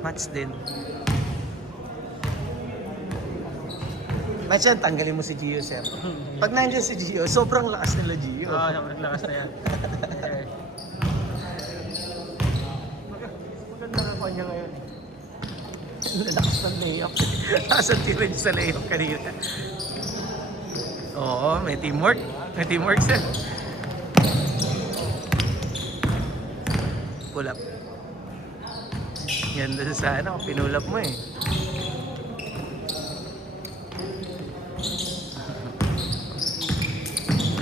Match din. Match yan, tanggalin mo si Gio, sir. Pag nandiyan si Gio, sobrang lakas nila Gio. Oo, sobrang lakas na yan. Maganda ka niya ngayon. Lalakas ng layup. Nasa tirage sa layup kanina. Oo, may teamwork. May teamwork, sir. Pull up. Yan doon sa ano, pinulap mo eh.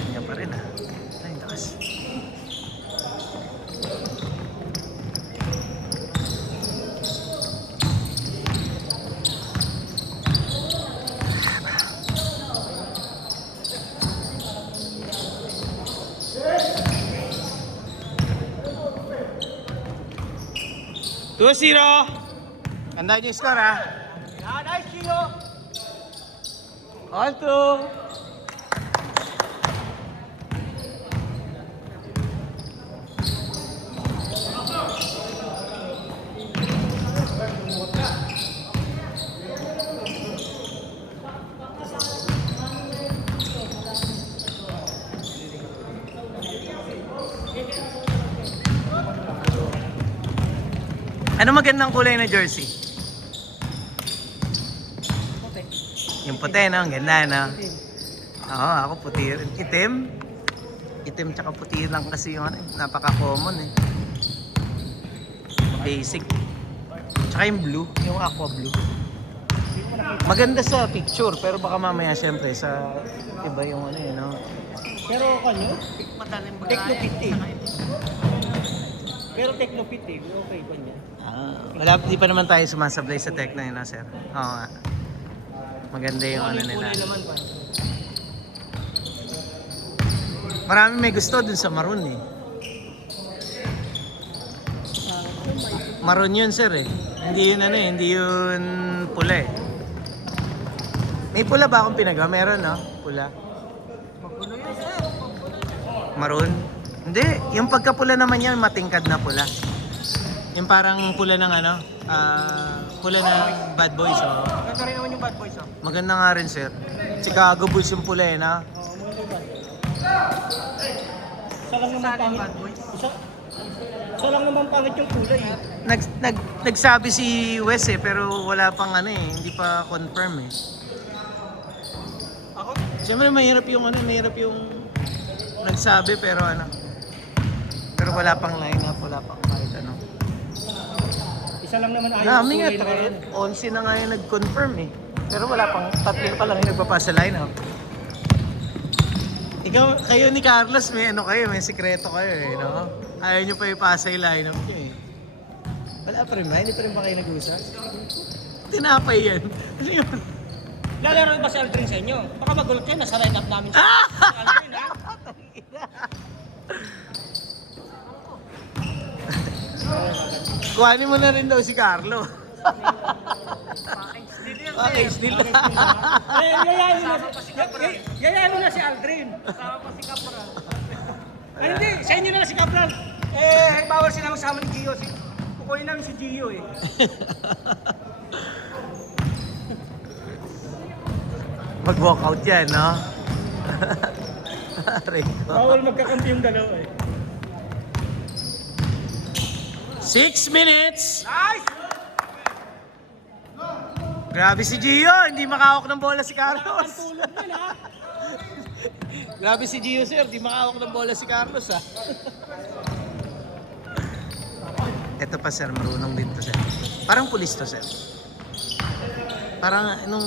Ganyan pa rin ah. Ay, lakas. Two 0. Tandaan niyo yung score ha. Nice, Gio! All two. Ano magandang kulay na jersey? Puti. Yung puti, no? Ang ganda, no? Oo, ako puti rin. Itim. Itim tsaka puti lang kasi yung ano, napaka-common eh. Basic. Tsaka yung blue, yung aqua blue. Maganda sa picture, pero baka mamaya syempre sa iba yung ano yun, no? Pero kanyo, Madaling Technopit eh. Pero Technopit eh, okay ba niya? wala, di pa naman tayo sumasablay sa Tecno yun, no, sir? Oo nga. Maganda yung ano nila. Naman ba? Marami may gusto dun sa maroon eh. Maroon yun, sir eh. Hindi yun ano eh, hindi yun pula eh. May pula ba akong pinagawa? Meron, no? Pula. Magulo yun, sir. Maroon? Hindi. Yung pagkapula naman yan, matingkad na pula. Yung parang pula ng ano, pula ng Bad Boys, oh. Maganda rin naman yung Bad Boys, oh. Maganda nga rin, sir. Chicago Bulls yung pula eh, na? Isa lang naman pangit. Isa lang naman pangit yung kulay eh. Nagsabi si Wes eh, pero wala pang ano eh, hindi pa confirm eh. Ako? Siyempre mahirap yung ano, mahirap yung nagsabi pero ano. Pero wala pang line-up, wala pang kahit ano. Isa lang naman ayaw Dami nga, kulay na ngayon. 11 na nga yung nag-confirm eh. Pero wala pang, tatlo pa lang yung nagpapasa line-up. Ikaw, kayo ni Carlos, may ano kayo, may sikreto kayo eh, no? Ayaw nyo pa ipasa yung line-up nyo eh. Wala pa rin ba? Hindi pa rin ba kayo nag-usap? Tinapay yan. Ano yun? Lalaro ba si Aldrin sa inyo? Baka magulat kayo, nasa line-up namin si Aldrin, ha? Kuhanin mo na rin daw si Carlo. Okay, still. Yayain mo na si Aldrin. Kasama pa si Capral. Ay, hindi, sa inyo na si Capral. Bawal sila magsama ni Gio. Kukunin namin si Gio eh. Mag-walkout yan, no? Bawal magkakampi yung dalawa eh. 6 minutes! Nice! Grabe si Gio, hindi makahawak ng bola si Carlos. Tulog nun ha. Grabe si Gio, sir, hindi makahawak ng bola si Carlos, ha. Ito pa, sir, marunong din to, sir. Parang pulis to, sir. Parang nung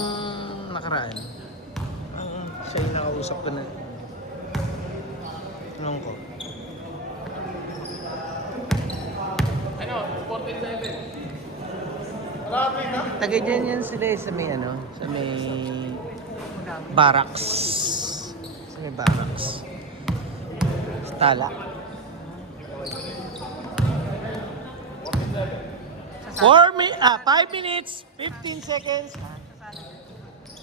nakaraan. Siya yung nakausap ko na. Tanong ko. Ano, 47. Taga dyan yan sila eh, sa may ano, sa may barracks. Sa may barracks. Sa Tala. 5 minutes, 15 seconds.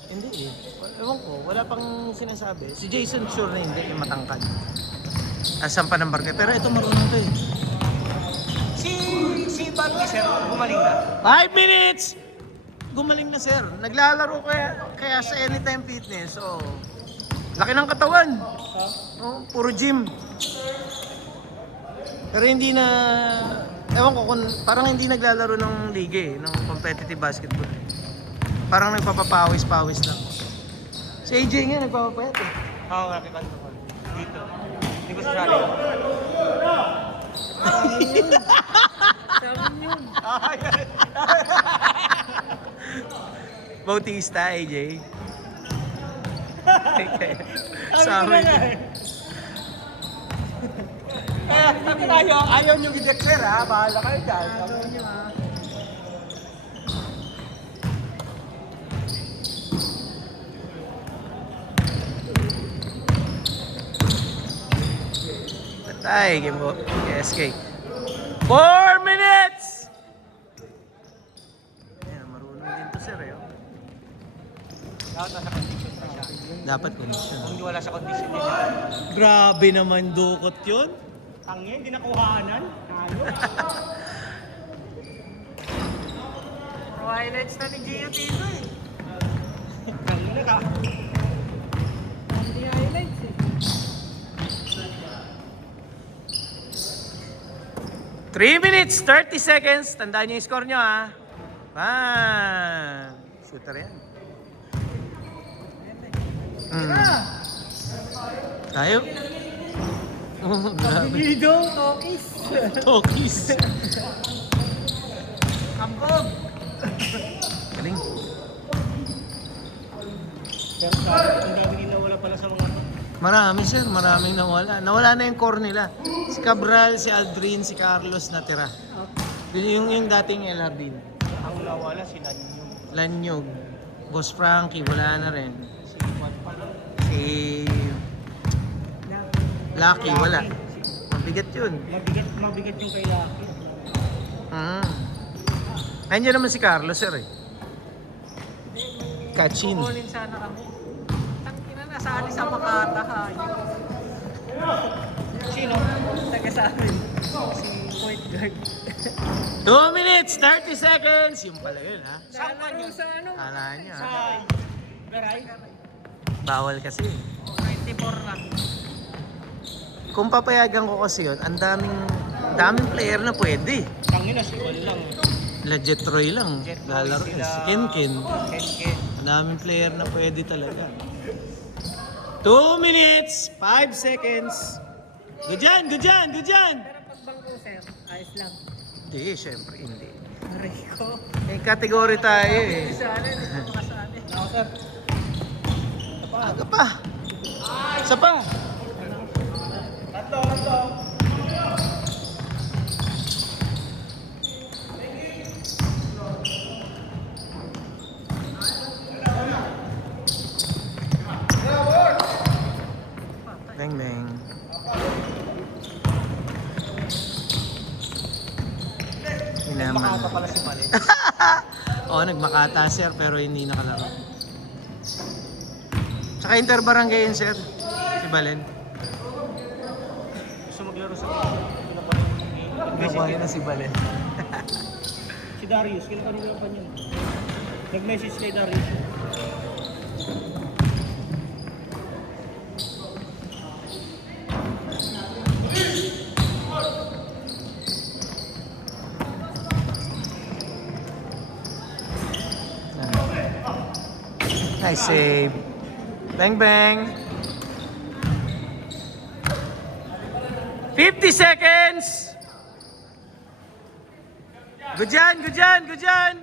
Hindi eh. Ewan ko, wala pang sinasabi. Si Jason sure na hindi, yung matangkad. Asan pa ng barkay. Pero ito marunong to eh. Si Si Bambi, sir, gumaling na. 5 minutes! Gumaling na, sir. Naglalaro kaya sa Anytime Fitness. So, laki ng katawan. Oh, puro gym. Pero hindi na... Ewan ko kung... Parang hindi naglalaro ng liga eh. Ng competitive basketball. Parang nagpapapawis-pawis lang. Si AJ nga nagpapapayat eh. Oo, nakikita ko. Dito. Hindi ko sasali. Sabi yun. Bautista, AJ. Sabi Sabi ko na ayaw nyo gidak, sir, ha? Bahala kayo dyan. Ayaw nyo ah. Patay, game mo. SK. 4 minutes! Ayan, marunong din to, sir. Eh. Oh. Dapat nasa condition pa siya. Dapat condition. Kung hindi wala sa condition din. Grabe naman dukot yun. Tangin, hindi nakuhanan. Ano? Highlights na ni Gio dito eh. Tangin na ka. Hindi highlights eh. 3 minutes, 30 seconds. Tandaan niyo yung score nyo, ha? Bang! Shooter yan. Tayo. Oh, grabe. Guido, Tokis. Tokis. Ambog. Galing. Pero ang dami nila wala pala sa mga Marami, sir. Maraming nawala. Nawala na yung core nila. Si Cabral, si Aldrin, si Carlos natira. Yung dating LRD. ang nawala sila ninyo. Lanyog. Boss Frankie, wala na rin. Si Juan pala. Si Lucky, wala. Mabigat yun. Mabigat yung kay Lucky. Ayun naman si Carlos, sir eh. Kachin. Kukunin sana kami. Tangina na sa alis sa Makata ha. Sino? Taga sa amin. Si point guard. 2 minutes, 30 seconds. Yung pala yun, ha? Saan ka Nalaro niya? sa ano? Kala niya, Sa ha? Garay? Bawal kasi. 94 lang. Kung papayagan ko kasi yun, ang daming player na pwede. Tangin na si Juan lang. Legit Troy lang. Jet Boy, Lalaro. sila- Si Kenken. Ken. Ang daming player na pwede talaga. 2 minutes, 5 seconds. Good dyan, good dyan, good dyan. Pero pag bangko sir, ayos lang. Hindi, syempre hindi. Aray ko. May category tayo eh. Sa amin, ito ka sa amin. Ako, sir. Aga pa. Isa pa. Tatlo. Bang bang. Inaman. Makata pala si Malit. Oo, nagmakata sir pero hindi nakalaro. Tsaka interbarangay yun sir. Si Balen. Gusto maglaro sa Sino pa rin? na si Balen. Si Darius. Kailan pa nila pa niyan? Nag-message kay Darius. Nice save. Bang bang. 50 seconds. Good dyan, good dyan, good dyan.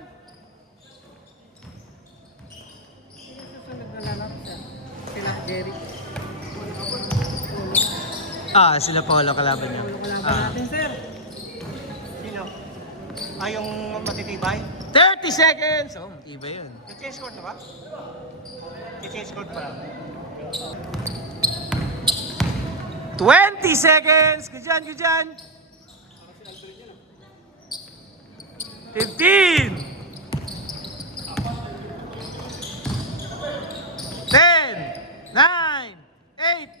Sino susunod na lalaro sir? Sila Jerry. Sila Paolo kalaban niya. Kalaban natin sir. Sino? Yung matitibay? 30 seconds. Oh, iba yun. Nag-change court na ba? Nag-change court pa lang. 20 seconds. Good dyan, good dyan. 15. 10, 9, 8,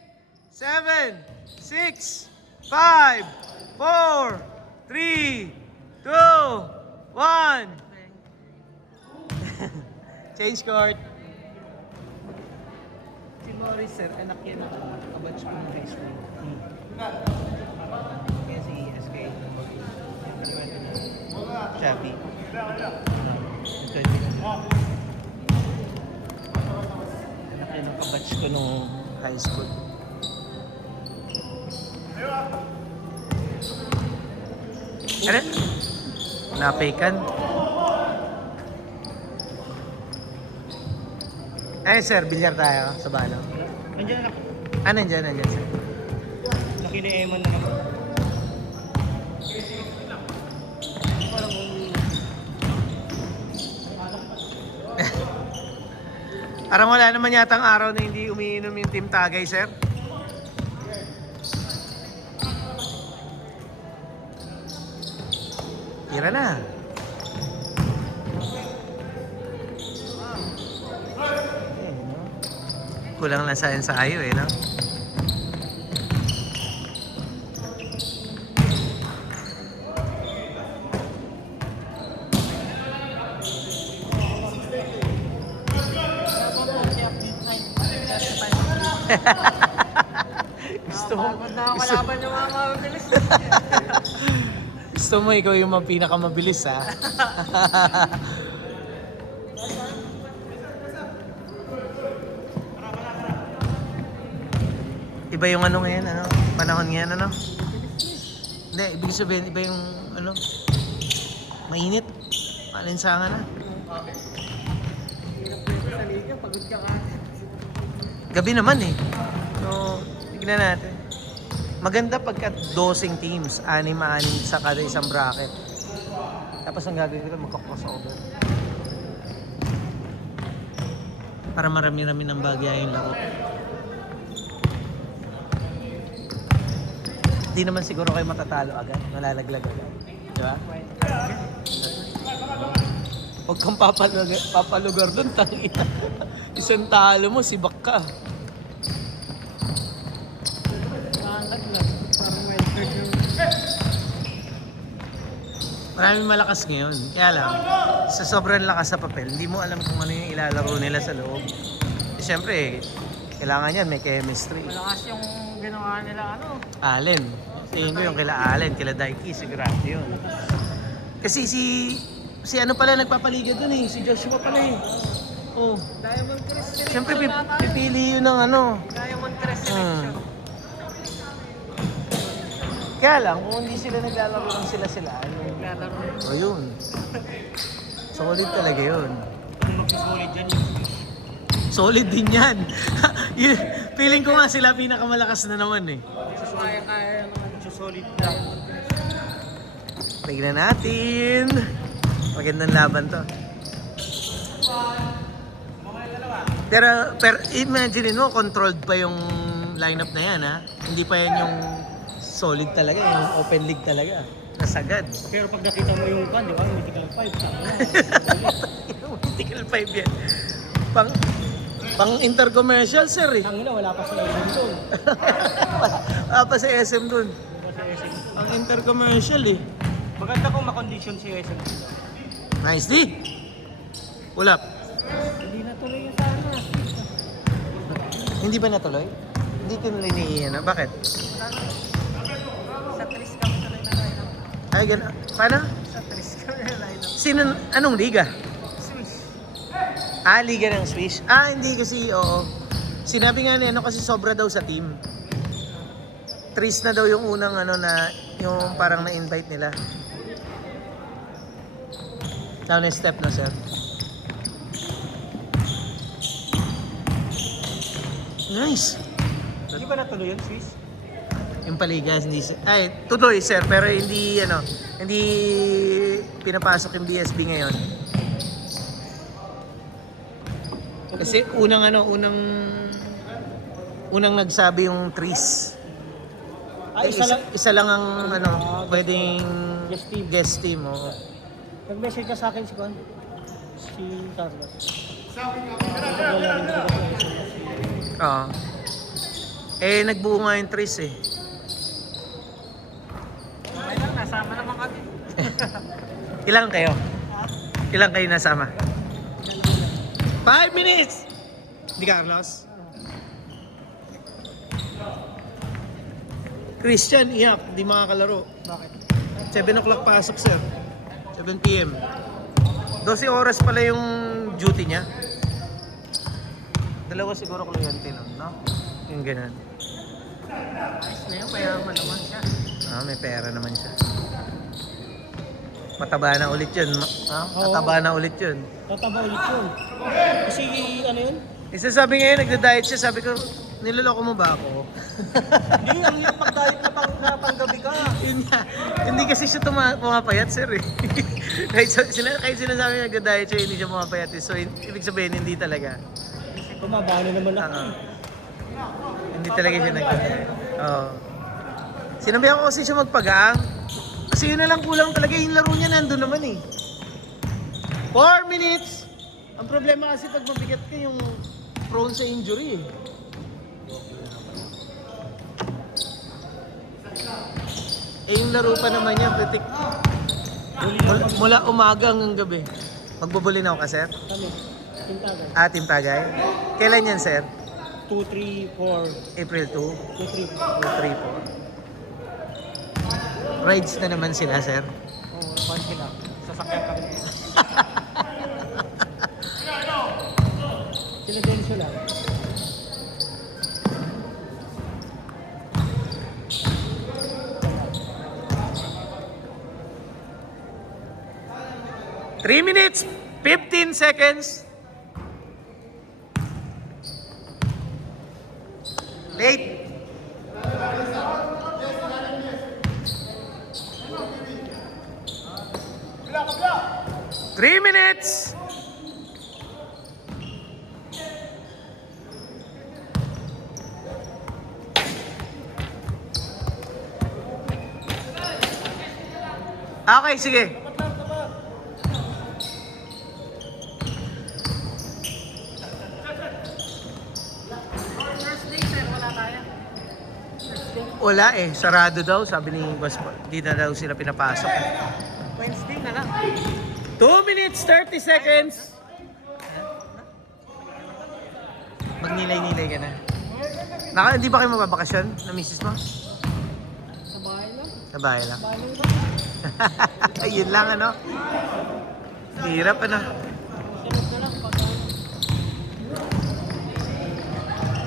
7, 6, 5, 4, 3, 2, 1. Change court. Si Morris, sir, anak yan ako. Kabatch ko ng high school. Kaya si SK. Chappy. Ito yung anak yan ang kabatch ko nung high school. Ano? Napikan. Ay sir, bilyar tayo sa balo. Nandiyan na. Ah, nandiyan sir. Nakini-eman na naman. Parang Parang wala naman yatang araw na hindi umiinom yung Team Tagay, sir. Tira na. Kulang lang sa ensayo eh, no? Gusto mo, Nakakalaban yung mga mabilis. gusto mo ikaw yung pinakamabilis, ha? Iba yung ano ngayon, ano? Panahon ngayon, ano? Hindi, ibig sabihin, iba yung, ano? Mainit. Palinsangan na. Hirap dito sa liga, pagod ka ka. Gabi naman eh. So, tignan natin. Maganda pagka dosing teams, 6-6 sa kada isang bracket. Tapos ang gagawin ko, magka-crossover. Para marami-rami ng bagay yung laro. Hindi naman siguro kayo matatalo agad, malalaglag agad. Di ba? Huwag kang papalugar doon, tangina. Isang talo mo, sibak ka. Nakakaglag. Parang well-third yung... Maraming malakas ngayon. Kaya lang, sa sobrang lakas sa papel, hindi mo alam kung ano yung ilalaro nila sa loob. Siyempre, kailangan yan, may chemistry. Malakas yung ginawa nila, ano? Allen. Tingin ko yung kila Allen, kila Daiki, sigurado yun. Kasi si ano pala nagpapaliga dun eh, si Joshua pala eh. Oh. Diamond Crest selection. Siyempre pipili yun ng ano. Diamond Crest selection. Kaya lang, kung hindi sila naglalaro lang sila, Naglalaro. o yun. Solid talaga yun. kung magsusulit dyan yung Solid din yan. Feeling ko nga sila pinakamalakas na naman eh. Kaya naman. magsusulit na. Tignan natin. Magandang laban to. Pero imagine mo, controlled pa yung lineup na yan, ha? Hindi pa yan yung solid talaga, yung open league talaga. Nasagad. Pero pag nakita mo yung kan, di ba? Yung mythical 5, sabi mo. Mythical 5 yan. Pang intercommercial, sir, eh. Ang ina, wala pa sa SM doon. Wala pa sa SM dun. Wala sa SM. Ang intercommercial, eh. Maganda kung makondisyon si SM dito. Nice, di? Ulap. Hindi natuloy yung sana. Hindi ba natuloy? Hindi tinuloy ni ano. Bakit? Sa Tris kami tuloy na lineup. Ay, gano'n. Paano? Sa Tris kami na lineup. Sino, anong liga? Swiss. Ah, liga ng Swiss. Ah, hindi kasi, oo. Sinabi nga ni ano kasi sobra daw sa team. Tris na daw yung unang ano na, yung parang na-invite nila. Down a step na, sir. Nice. Hindi ba natuloy yun, Swiss? Yung paligas, hindi, ay, tuloy, sir, pero hindi, ano, hindi pinapasok yung BSB ngayon. Kasi unang nagsabi yung Tris. Ah, Isa lang ang ano, pwedeng guest team. oo. Nag-message ka sa akin si Juan. Si Carlos. Oo. Eh, nagbuo nga yung Tris eh. Okay lang, nasama naman kami. Ilang kayo? Ilang kayo nasama? 5 minutes! Di Carlos? Christian, iyak. Di makakalaro. Bakit? 7 o'clock pasok, sir. 7 p.m. 12 oras pala yung duty niya. Dalawa siguro kliyente nun, no? Yung ganun. Ayos na yun, mayaman naman siya. Ah, may pera naman siya. Mataba na ulit yun. Oo. Mataba na ulit yun. Tataba ulit yun. Kasi ano yun? Isa sabi ngayon, nagda-diet siya. Sabi ko, niloloko mo ba ako? Hindi, ang hirap pag-diet na panggabi ka. Yun nga. Hindi kasi siya pumapayat, sir eh. kahit sinasabi niya nagda-diet siya, hindi siya pumapayat eh. So, ibig sabihin, hindi talaga. Tumaba na naman ako. Hindi talaga siya nagda-diet. Oo. Sinabihan ko kasi siya magpagaang. Kasi yun na lang kulang talaga. Yung laro niya nandun naman eh. 4 minutes! Ang problema kasi pag mabigat ka yung prone sa injury eh. Eh yung laro pa naman niya, pritik. Mula umaga hanggang gabi. Magbubulin ako ka, sir? Kami, Tintagan. Team Tagay. Kailan yan, sir? 2, 3, 4. April 2? 2, 3. 2, 3 po. Rides na naman sila, sir. Oo, konti lang. Sasakyan kami. Sila Denso lang. Three minutes, 15 seconds. Late. Three minutes. Okay, sige. Thursday, sir, wala tayo. Wala eh, sarado daw, sabi ni Boss Paul. Di na daw sila pinapasok. Wednesday na lang. 2 minutes, 30 seconds. Magnilay-nilay ka na. Hindi ba kayo mababakasyon na misis mo? Sa bahay lang. Sa bahay lang. Bahay lang. Yun lang ano. Hirap ano. Sunod na lang pag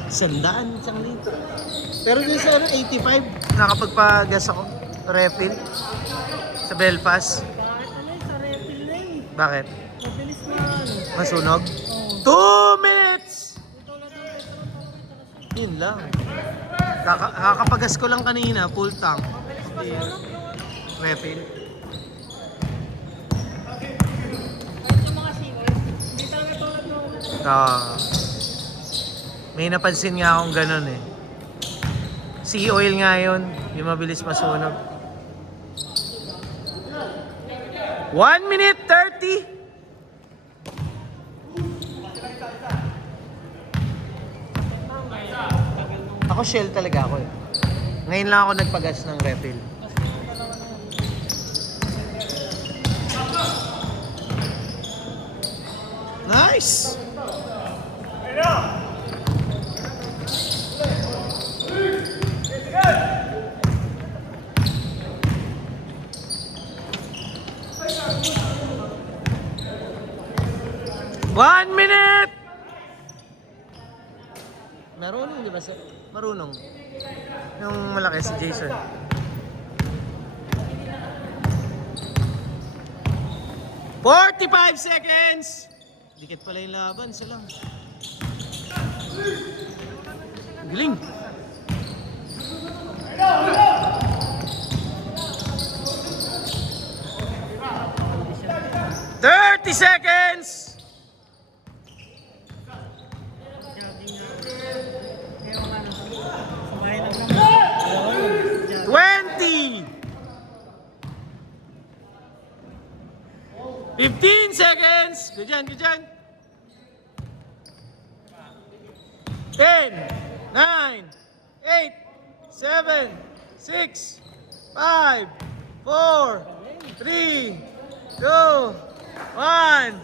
Sandaan, isang litro. Pero dun sa 85, nakapagpagas ako. Refill. Sa Belfast. Bakit ano yun, sa refill na yun. Bakit? Mabilis na ano. Masunog? Oo. 2 minutes! Ito lang ang petrol. Yun lang. Kakapagas ko lang kanina, full tank. Mabilis pa sunog yung ano. Refill. Kahit yung mga singles, hindi talaga tulad nung May napansin nga akong ganun eh. Sea oil nga yun, yung mabilis masunog. 1 minute 30. Ako Shell talaga ako eh. Ngayon lang ako nagpagas ng refill. Nice! One minute! Marunong, di ba sir? Marunong. Yung malaki si Jason. $45! Dikit pala yung laban, sila. Galing! $30! Kaya mga ano, sa bahay lang naman. 20! 15 seconds! Good dyan, good dyan. 10, 9, 8, 7, 6, 5, 4, 3, 2, 1.